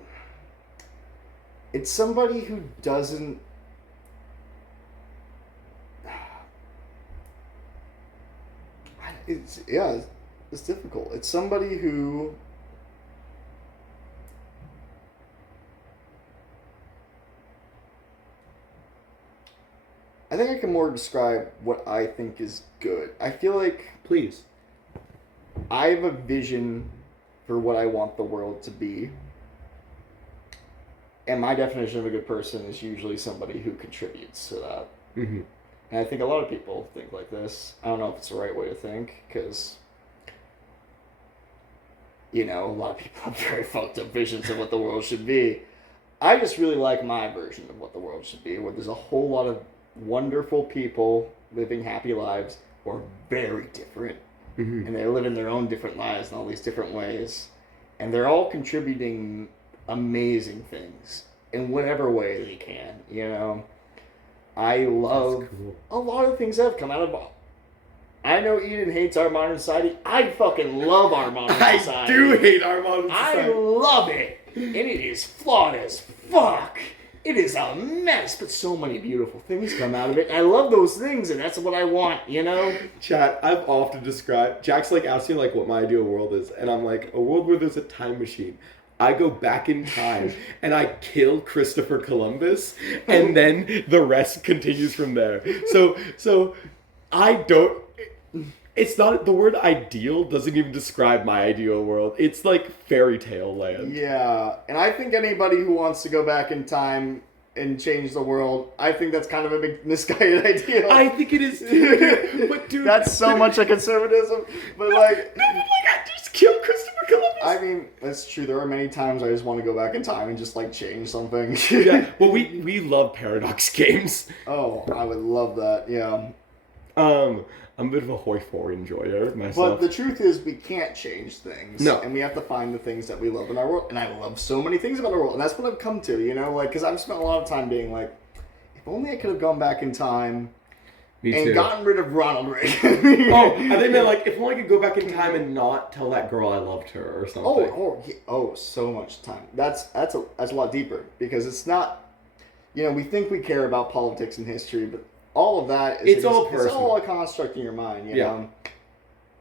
It's somebody who doesn't. It's difficult. It's somebody who. I think I can more describe what I think is good. I feel like Please. I have a vision for what I want the world to be. And my definition of a good person is usually somebody who contributes to that. Mm-hmm. And I think a lot of people think like this. I don't know if it's the right way to think, because, a lot of people have very fucked up visions of what the world should be. I just really like my version of what the world should be, where there's a whole lot of wonderful people living happy lives who are very different. Mm-hmm. And they're living their own different lives in all these different ways. And they're all contributing amazing things in whatever way they can, I love a lot of things that have come out of. I know Eden hates our modern society. I fucking love our modern society. I do hate our modern society. I love it. And it is flawed as fuck. It is a mess, but so many beautiful things come out of it. I love those things, and that's what I want, Chat, I've often described... Jack's asking what my ideal world is, and I'm like, a world where there's a time machine. I go back in time and I kill Christopher Columbus, and then the rest continues from there. So I don't. It's not, the word ideal doesn't even describe my ideal world. It's like fairy tale land. Yeah, and I think anybody who wants to go back in time and change the world, I think that's kind of a big misguided ideal. I think it is too. But dude, that's so much a conservatism. But I just kill Christopher Columbus. I mean, that's true. There are many times I just want to go back in time and just change something. Yeah. Well, we love paradox games. Oh, I would love that. Yeah. I'm a bit of a hoi-foi enjoyer myself. But the truth is, we can't change things. No. And we have to find the things that we love in our world. And I love so many things about our world. And that's what I've come to, because I've spent a lot of time being like, if only I could have gone back in time and gotten rid of Ronald Reagan. Oh, I think that if only I could go back in time and not tell that girl I loved her or something. So much time. That's a lot deeper. Because it's not, we think we care about politics and history, but all of that is it's all personal. It's all a construct in your mind, you know.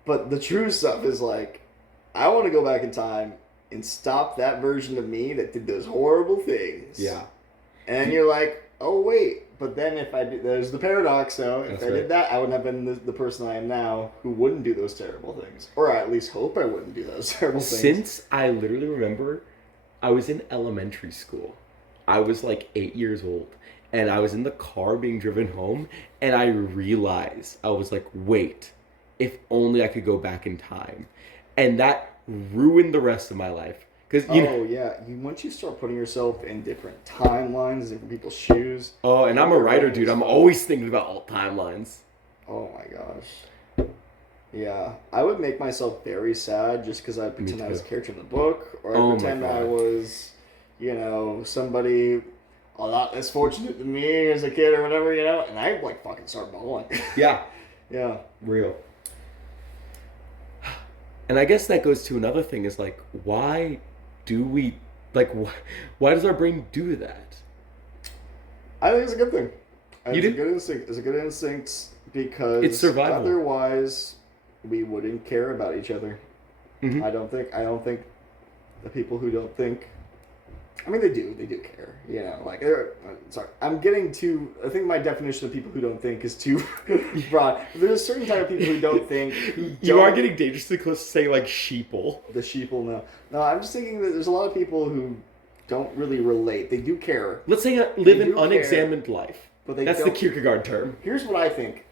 But the true stuff is I want to go back in time and stop that version of me that did those horrible things. Yeah. And you're like, oh wait, but then if I did, there's the paradox. So if I did that, I wouldn't have been the person I am now, who wouldn't do those terrible things, or I at least hope I wouldn't do those terrible things. Since I literally remember, I was in elementary school. I was 8 years old. And I was in the car being driven home, and I realized, I was like, wait, if only I could go back in time. And that ruined the rest of my life. Once you start putting yourself in different timelines, different people's shoes. Oh, and I'm a writer, dude. I'm always thinking about all timelines. Oh my gosh. Yeah, I would make myself very sad just because I pretend I was a character in the book, or I pretend I was, somebody a lot less fortunate than me as a kid or whatever, and I fucking start bawling. Yeah. Yeah. Real. And I guess that goes to another thing is why do we, why does our brain do that? I think it's a good thing. You do? It's a good instinct. It's a good instinct because it's survival. Otherwise we wouldn't care about each other. Mm-hmm. I don't think the people who don't think, I mean, they do care, sorry, I'm getting too, I think my definition of people who don't think is too broad. There's a certain type of people who don't think. You are getting dangerously close to saying sheeple. The sheeple, no. No, I'm just thinking that there's a lot of people who don't really relate. They do care. Let's say live They an do care, unexamined life. but they That's the don't. Kierkegaard term. Here's what I think.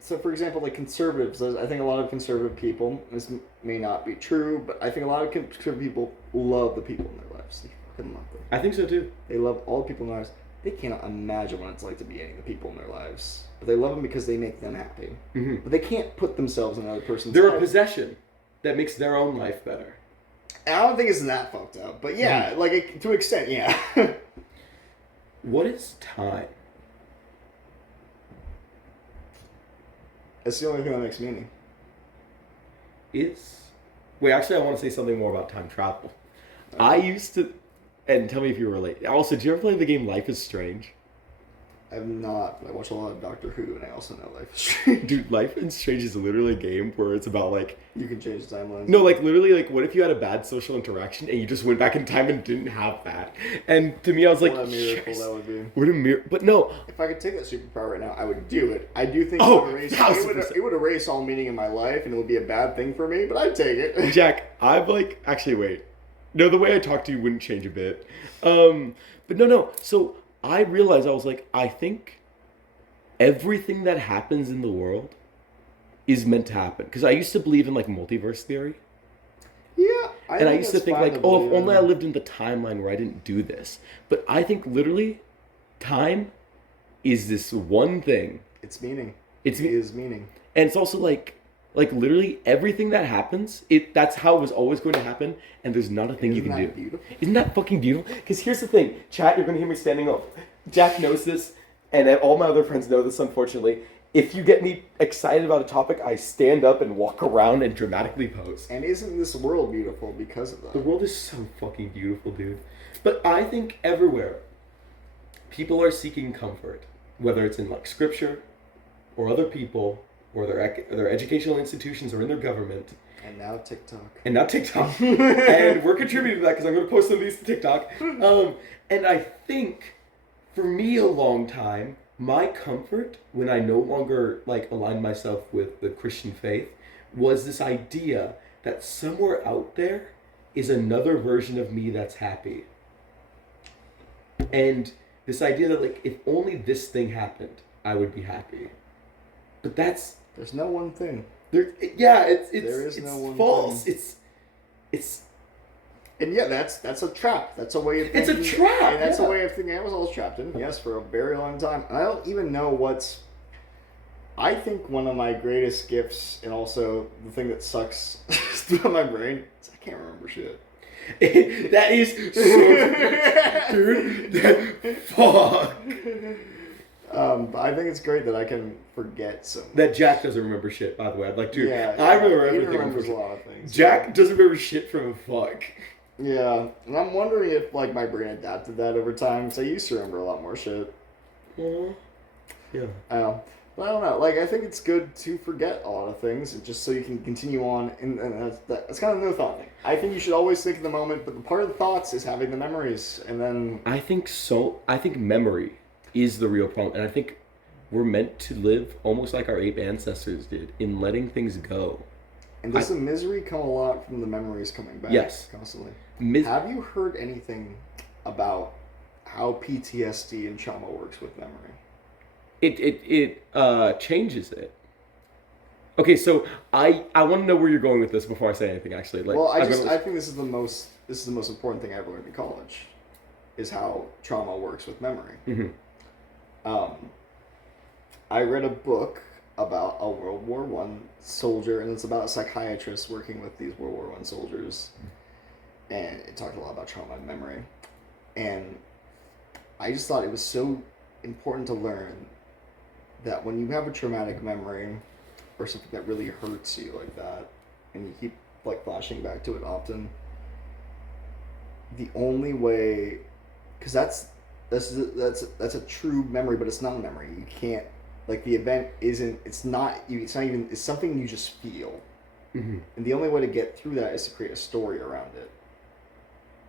So for example, like conservatives, I think a lot of conservative people, this may not be true, but I think a lot of conservative people love the people in their lives. They fucking love them. I think so too. They love all the people in their lives. They cannot imagine what it's like to be any of the people in their lives. But they love them because they make them happy. Mm-hmm. But they can't put themselves in another person's They're life. a possession that makes their own life better. I don't think it's that fucked up. But yeah, like to an extent, yeah. What is time? It's the only thing that makes meaning. Wait, actually, I want to say something more about time travel. Okay. I used to, and tell me if you relate. Also, do you ever play the game Life is Strange? I've not, but I watch a lot of Doctor Who, and I also know Life is Strange. Dude, Life is Strange is literally a game where it's about, like... You can change the timelines. No, like, literally, like, what if you had a bad social interaction and you just went back in time and didn't have that? And to me, I was like, what a miracle yes. that would be. What a miracle. But no. If I could take that superpower right now, I would do it. I do think it would erase all meaning in my life, and it would be a bad thing for me, but I'd take it. Jack, I've, like... Actually, wait. No, the way I talk to you wouldn't change a bit. But no. So, I realized, I was like, I think... everything that happens in the world is meant to happen. Because I used to believe in, like, multiverse theory. Yeah. I used to think, like, oh, if only I lived in the timeline where I didn't do this. But I think, literally, time is this one thing. It's meaning. It is meaning. And it's also, like literally, everything that happens, that's how it was always going to happen, and there's not a thing you can do. Beautiful? Isn't that fucking beautiful? Because here's the thing. Chat, you're going to hear me standing up. Jack knows this. And all my other friends know this, unfortunately. If you get me excited about a topic, I stand up and walk around and dramatically pose. And isn't this world beautiful because of that? The world is so fucking beautiful, dude. But I think everywhere, people are seeking comfort. Whether it's in, like, scripture, or other people, or their educational institutions, or in their government. And now TikTok. And we're contributing to that because I'm going to post some of these to TikTok. And I think... for me, a long time, my comfort when I no longer, like, aligned myself with the Christian faith was this idea that somewhere out there is another version of me that's happy. And this idea that, like, if only this thing happened, I would be happy. But there's no one thing. There is no one false. Thing. It's And yeah, that's a trap. That's a way of thinking. It's a trap. And that's a way of thinking I was always trapped in, yes, for a very long time. And I don't even know what's... I think one of my greatest gifts, and also the thing that sucks through my brain, is I can't remember shit. That is so... Dude, fuck. But I think it's great that I can forget so much. That Jack doesn't remember shit, by the way. I'd like to... Yeah, I remember he everything. remembers a lot of things. Jack doesn't remember shit from a fuck. Yeah, and I'm wondering if, like, my brain adapted that over time, because I used to remember a lot more shit. Yeah. But I don't know. Like, I think it's good to forget a lot of things, just so you can continue on. And that's kind of no thought thing. I think you should always think in the moment, but the part of the thoughts is having the memories, and then... I think memory is the real problem, and I think we're meant to live almost like our ape ancestors did, in letting things go. And does the misery come a lot from the memories coming back? Yes. Constantly. Have you heard anything about how PTSD and trauma works with memory? It changes it. Okay, so I want to know where you're going with this before I say anything. Actually, like, well, I think this is the most important thing I ever learned in college, is how trauma works with memory. Mm-hmm. I read a book about a World War I soldier, and it's about a psychiatrist working with these World War I soldiers, and it talked a lot about trauma and memory, and I just thought it was so important to learn that when you have a traumatic memory or something that really hurts you like that, and you keep, like, flashing back to it often, the only way, because that's a true memory, but it's not a memory. You can't, like, the event isn't, it's something you just feel. Mm-hmm. And the only way to get through that is to create a story around it.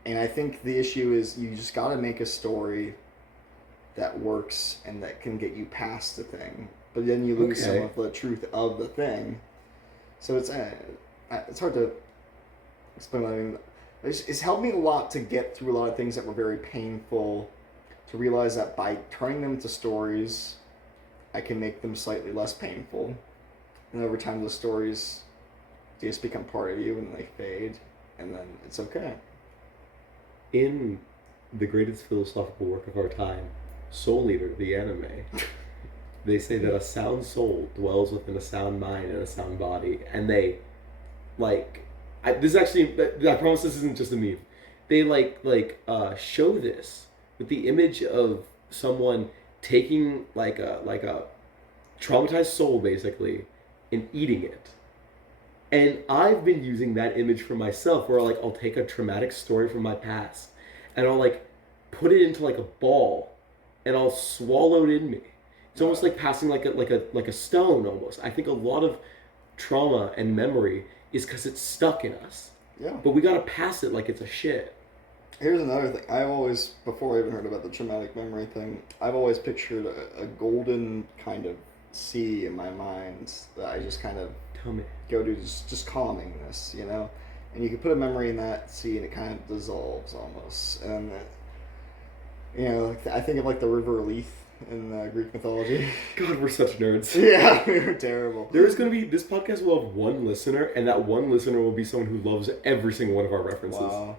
And I think the issue is you just got to make a story that works and that can get you past the thing. But then you lose some of the truth of the thing. So it's hard to explain what I mean. It's helped me a lot to get through a lot of things that were very painful, to realize that by turning them into stories, I can make them slightly less painful. And over time, those stories just become part of you and they fade, and then it's okay. In the greatest philosophical work of our time, Soul Eater, the anime, they say that a sound soul dwells within a sound mind and a sound body, and they, this actually, I promise this isn't just a meme. They show this with the image of someone taking like a traumatized soul basically and eating it. And I've been using that image for myself, where I'll take a traumatic story from my past, and I'll put it into a ball, and I'll swallow it in me. It's almost like passing like a stone almost. I think a lot of trauma and memory is because it's stuck in us. Yeah. But we gotta pass it like it's a shit. Here's another thing. I've always, before I even heard about the traumatic memory thing, I've always pictured a golden kind of sea in my mind that I just kind of Tell me. go to, just calmingness, And you can put a memory in that sea and it kind of dissolves almost. And, I think of the River Lethe in Greek mythology. God, we're such nerds. Yeah, we're terrible. This podcast will have one listener, and that one listener will be someone who loves every single one of our references. Wow.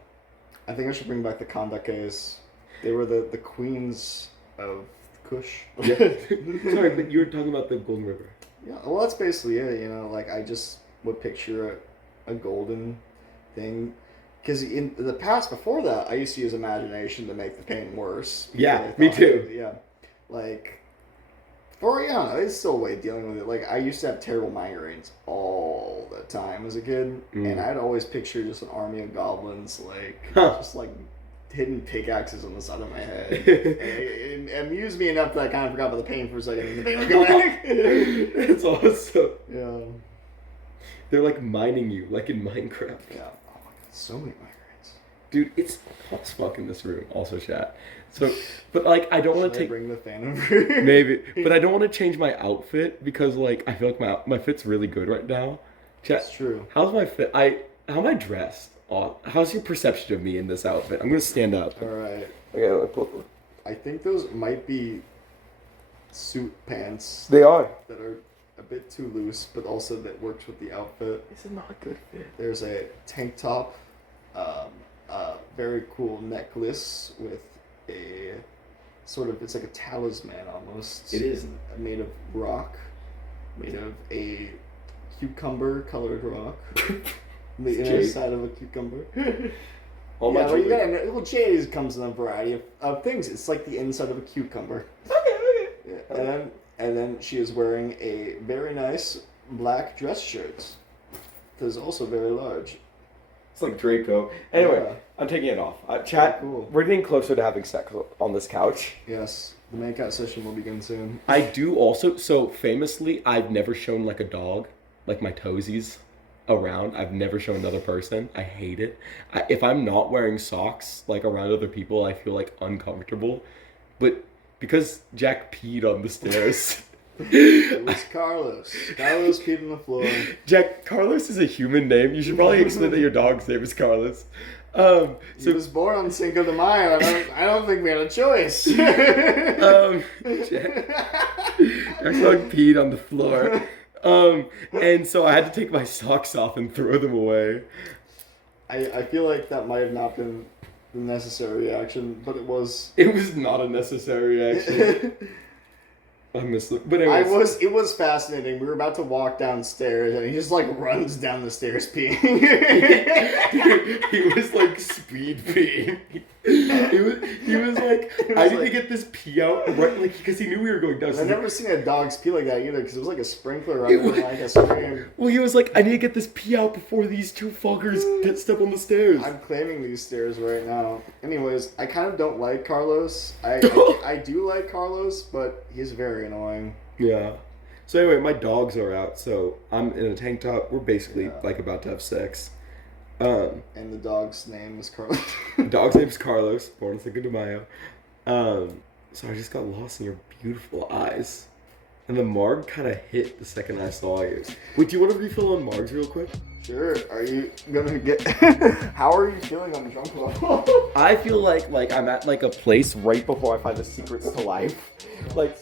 I think I should bring back the Kandakes. They were the queens of Kush. Yeah. Sorry, but you were talking about the Golden River. Yeah, well, that's basically it, I just would picture a golden thing. Because in the past, before that, I used to use imagination to make the pain worse. Yeah, me too. Yeah. It's still a way of dealing with it. I used to have terrible migraines all the time as a kid. And I'd always picture just an army of goblins, just hidden pickaxes on the side of my head. And it amused me enough that I kind of forgot about the pain for a second, and the pain would come back. It's awesome. Yeah. They're mining you, like in Minecraft. Yeah. Oh my god, so many migraines. Dude, it's hot as fuck in this room. Also, chat. So, but I don't want to take. Bring the fan over. Maybe, but I don't want to change my outfit because I feel like my fit's really good right now. Chat. That's true. How's my fit? How am I dressed? How's your perception of me in this outfit? I'm gonna stand up. All right. Okay. I think those might be suit pants. They are. That are a bit too loose, but also that works with the outfit. This is not a good fit. There's a tank top, a very cool necklace with a sort of, it's like a talisman almost. It is. Made of rock, made of a cucumber colored rock. The inner side of a cucumber. Jade comes in a variety of things. It's like the inside of a cucumber. Okay. Yeah. And then she is wearing a very nice black dress shirt that is also very large. It's like Draco. Anyway, Yeah. I'm taking it off. Chat, Cool. We're getting closer to having sex on this couch. Yes, the makeout session will begin soon. I do also, so famously, I've never shown a dog, my toesies, around. I've never shown another person. I hate it. If I'm not wearing socks, around other people, I feel, uncomfortable. But because Jack peed on the stairs... It was Carlos. Carlos peed on the floor. Jack, Carlos is a human name. You should probably explain that your dog's name is Carlos. He was born on Cinco de Mayo. I don't think we had a choice. Jack's dog peed on the floor. And so I had to take my socks off and throw them away. I feel like that might have not been the necessary reaction, but it was. It was not a necessary reaction. I missed it. But anyways. It was fascinating. We were about to walk downstairs, and he just runs down the stairs peeing. He was speed peeing. He was I need to get this pee out right, because he knew we were going down. I've never seen a dog's pee like that either, because it was like a sprinkler running a stream. Well, he was I need to get this pee out before these two fuckers get step on the stairs. I'm claiming these stairs right now. Anyways, I kind of don't like Carlos. I do like Carlos, but he's very annoying. Yeah. So anyway, my dogs are out, so I'm in a tank top. We're basically about to have sex. And the dog's name is Carlos. The dog's name is Carlos, born on Cinco de Mayo. So I just got lost in your beautiful eyes. And the marg kind of hit the second I saw you. Wait, do you want to refill on margs real quick? Sure. Are you gonna get? How are you feeling on the drunk level? I feel like I'm at like a place right before I find the secrets to life. Like